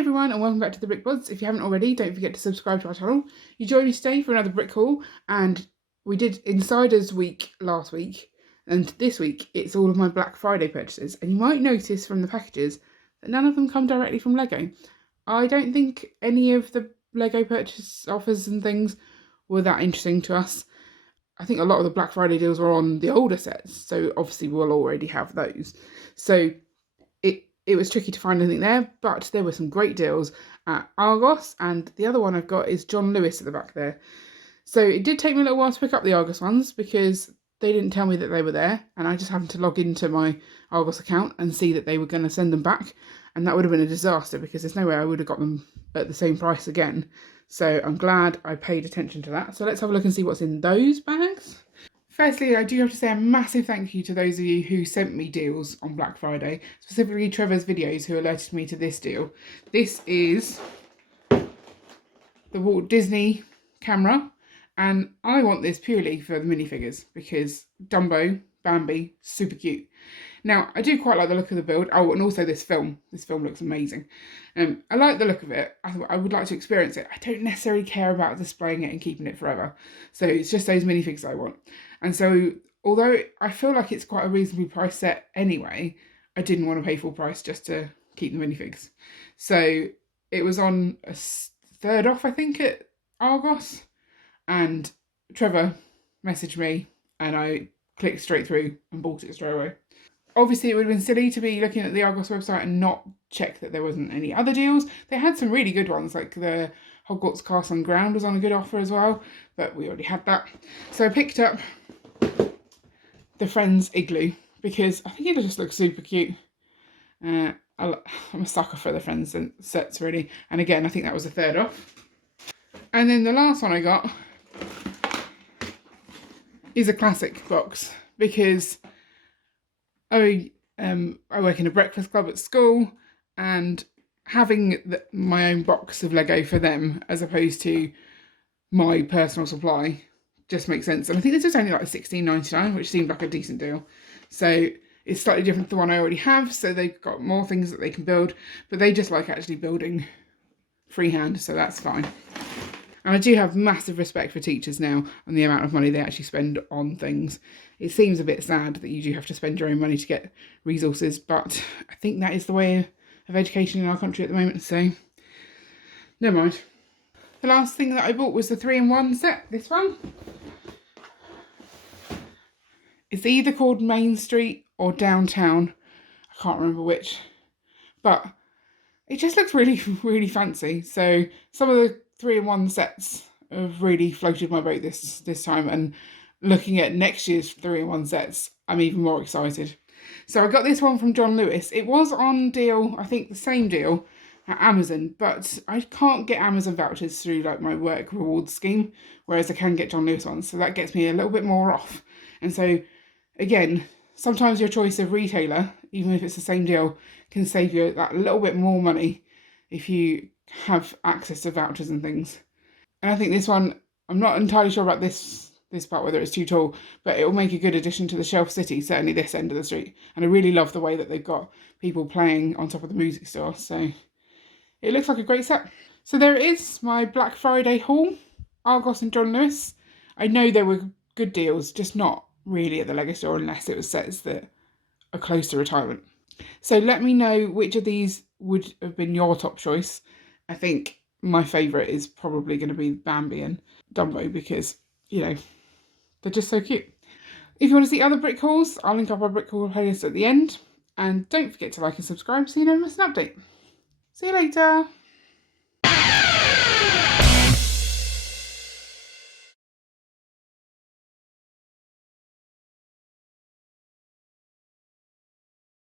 everyone and welcome back to the Brick Bods. If you haven't already, don't forget to subscribe to our channel. You joined me today for another brick haul, and we did Insiders Week last week, and this week it's all of my Black Friday purchases. And you might notice from the packages that none of them come directly from Lego. I don't think any of the Lego purchase offers and things were that interesting to us. I think a lot of the Black Friday deals were on the older sets, so obviously we'll already have those. So it was tricky to find anything there, but there were some great deals at Argos, and the other one I've got is John Lewis at the back there. So it did take me a little while to pick up the Argos ones because they didn't tell me that they were there, and I just happened to log into my Argos account and see that they were going to send them back, and that would have been a disaster because there's no way I would have got them at the same price again. So I'm glad I paid attention to that. So let's have a look and see what's in those bags. Firstly, I do have to say a massive thank you to those of you who sent me deals on Black Friday, specifically Trevor's videos who alerted me to this deal. This is the Walt Disney camera, and I want this purely for the minifigures because Dumbo, Bambi, super cute. Now, I do quite like the look of the build. Oh, and also this film. This film looks amazing. I like the look of it. I would like to experience it. I don't necessarily care about displaying it and keeping it forever. So it's just those minifigs I want. And so, although I feel like it's quite a reasonably priced set anyway, I didn't want to pay full price just to keep the minifigs. So it was on a third off, I think, at Argos. And Trevor messaged me and I clicked straight through and bought it straight away. Obviously, it would have been silly to be looking at the Argos website and not check that there wasn't any other deals. They had some really good ones, like the Hogwarts Castle on Ground was on a good offer as well, but we already had that. So I picked up the Friends Igloo because I think it just looks super cute. I'm a sucker for the Friends sets, really. And again, I think that was a third off. And then the last one I got is a classic box because I work in a breakfast club at school, and having my own box of Lego for them as opposed to my personal supply just makes sense. And I think this was only like $16.99, which seemed like a decent deal. So it's slightly different to the one I already have, so they've got more things that they can build, but they just like actually building freehand, so that's fine. And I do have massive respect for teachers now and the amount of money they actually spend on things. It seems a bit sad that you do have to spend your own money to get resources, but I think that is the way of education in our country at the moment, so never mind. The last thing that I bought was the 3-in-1 set, this one. It's either called Main Street or Downtown. I can't remember which, but it just looks really, really fancy. So some of the 3-in-1 sets have really floated my boat this time, and looking at next year's 3-in-1 sets, I'm even more excited. So I got this one from John Lewis. It was on deal, I think the same deal at Amazon, but I can't get Amazon vouchers through like my work rewards scheme, whereas I can get John Lewis ones, so that gets me a little bit more off. And so again, sometimes your choice of retailer, even if it's the same deal, can save you that little bit more money if you have access to vouchers and things. And I think this one, I'm not entirely sure about this part, whether it's too tall, but it will make a good addition to the Shelf City, certainly this end of the street. And I really love the way that they've got people playing on top of the music store, so it looks like a great set. So there it is, my Black Friday haul, Argos and John Lewis. I know there were good deals, just not really at the Lego store unless it was sets that are close to retirement. So let me know which of these would have been your top choice. I think my favourite is probably going to be Bambi and Dumbo because, you know, they're just so cute. If you want to see other brick hauls, I'll link up our brick haul playlist at the end. And don't forget to like and subscribe so you don't miss an update. See you later.